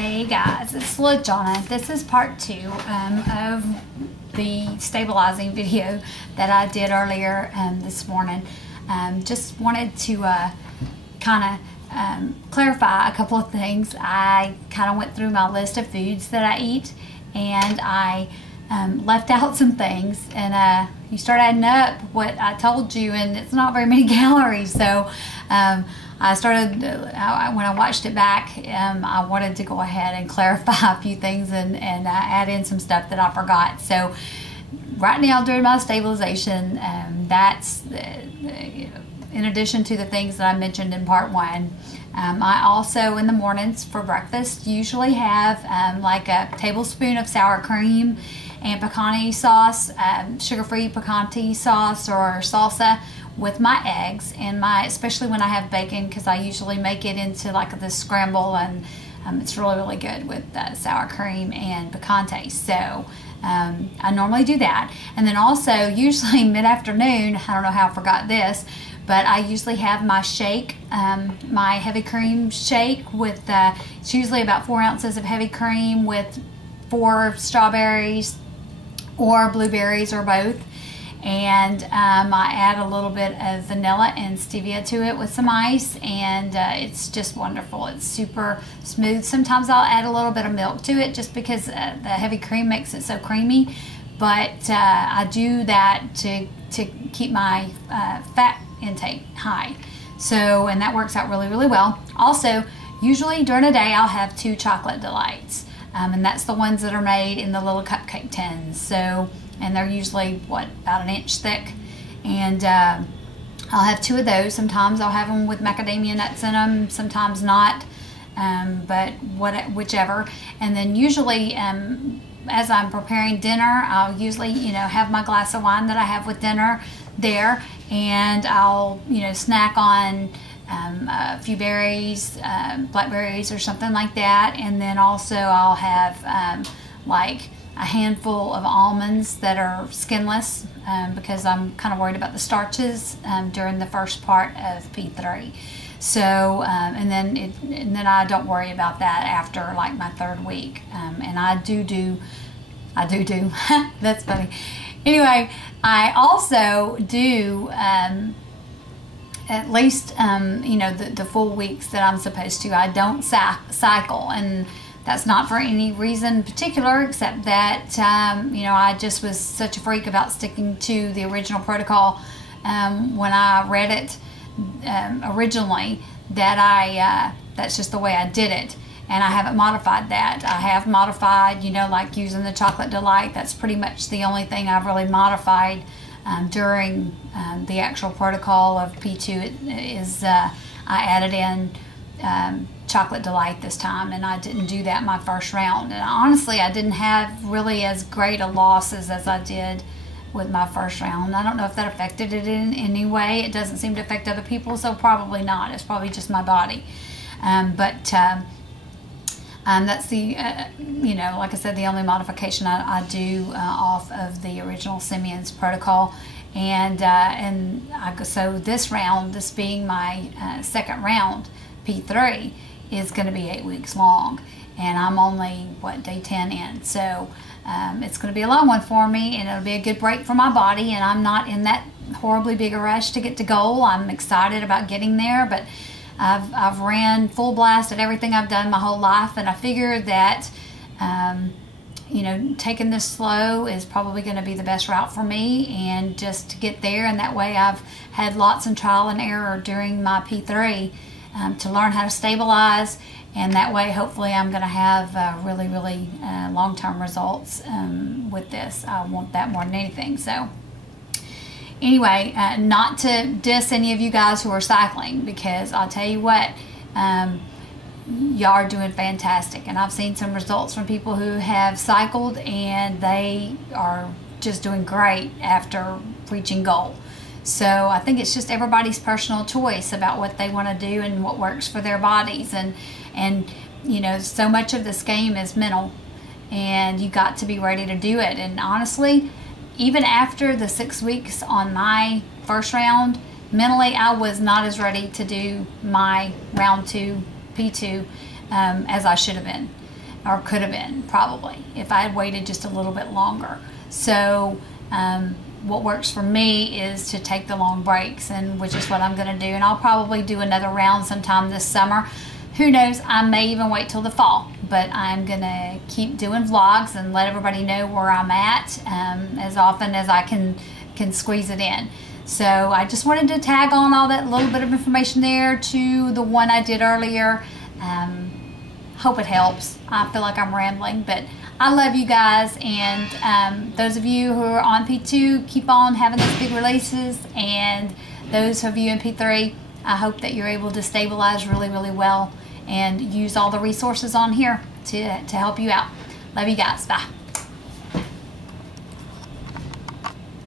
Hey guys, it's LaJonna. This is part 2 of the stabilizing video that I did earlier this morning. Just wanted to kind of clarify a couple of things. I kind of went through my list of foods that I eat, and I left out some things, and you start adding up what I told you, and it's not very many calories. So I started, when I watched it back, I wanted to go ahead and clarify a few things and add in some stuff that I forgot. So right now during my stabilization, that's in addition to the things that I mentioned in part 1. I also in the mornings for breakfast usually have like a tablespoon of sour cream and picante sauce, sugar-free picante sauce or salsa, with my eggs, and especially when I have bacon, because I usually make it into like this scramble, and it's really good with sour cream and picante. So I normally do that. And then also usually mid-afternoon, I don't know how I forgot this, but I usually have my shake, my heavy cream shake with it's usually about 4 ounces of heavy cream with 4 strawberries or blueberries or both. And I add a little bit of vanilla and stevia to it with some ice, and it's just wonderful. It's super smooth. Sometimes I'll add a little bit of milk to it just because the heavy cream makes it so creamy, but I do that to keep my fat intake high. So, and that works out really well. Also, usually during the day I'll have 2 chocolate delights, and that's the ones that are made in the little cupcake tins. So, and they're usually about 1 inch thick, and I'll have 2 of those. Sometimes I'll have them with macadamia nuts in them, sometimes not, but whichever. And then usually as I'm preparing dinner, I'll usually have my glass of wine that I have with dinner there, and I'll snack on a few berries, blackberries or something like that. And then also I'll have like a handful of almonds that are skinless, because I'm kind of worried about the starches during the first part of P3. So and then I don't worry about that after like my 3rd week. And I do that's funny. Anyway, I also do at least the full weeks that I'm supposed to. I don't cycle, and that's not for any reason particular, except that I just was such a freak about sticking to the original protocol when I read it originally, that that's just the way I did it, and I haven't modified that. I have modified, like using the chocolate delight. That's pretty much the only thing I've really modified during the actual protocol of P2. Is I added in chocolate delight this time, and I didn't do that my first round. And honestly, I didn't have really as great a losses as I did with my first round. I don't know if that affected it in any way. It doesn't seem to affect other people, so probably not. It's probably just my body. But that's the like I said, the only modification I do off of the original Simeon's protocol. And so this round, this being my 2nd round, P3, is going to be 8 weeks long, and I'm only day 10 in. So it's going to be a long one for me, and it'll be a good break for my body, and I'm not in that horribly big a rush to get to goal. I'm excited about getting there, but I've ran full blast at everything I've done my whole life, and I figure that taking this slow is probably going to be the best route for me, and just to get there. And that way I've had lots of trial and error during my P3 to learn how to stabilize, and that way hopefully I'm going to have really long-term results with this. I want that more than anything. So anyway, not to diss any of you guys who are cycling, because I'll tell you what, y'all are doing fantastic, and I've seen some results from people who have cycled, and they are just doing great after reaching goal. So I think it's just everybody's personal choice about what they want to do and what works for their bodies, and so much of this game is mental, and you got to be ready to do it. And honestly, even after the 6 weeks on my first round, mentally I was not as ready to do my round 2 P2 as I should have been. or could have been probably if I had waited just a little bit longer. So what works for me is to take the long breaks, and which is what I'm going to do. And I'll probably do another round sometime this summer. Who knows, I may even wait till the fall, but I'm going to keep doing vlogs and let everybody know where I'm at as often as I can squeeze it in. So I just wanted to tag on all that little bit of information there to the one I did earlier. Hope it helps. I feel like I'm rambling, but I love you guys, and those of you who are on P2, keep on having those big releases, and those of you in P3, I hope that you're able to stabilize really, really well and use all the resources on here to help you out. Love you guys. Bye.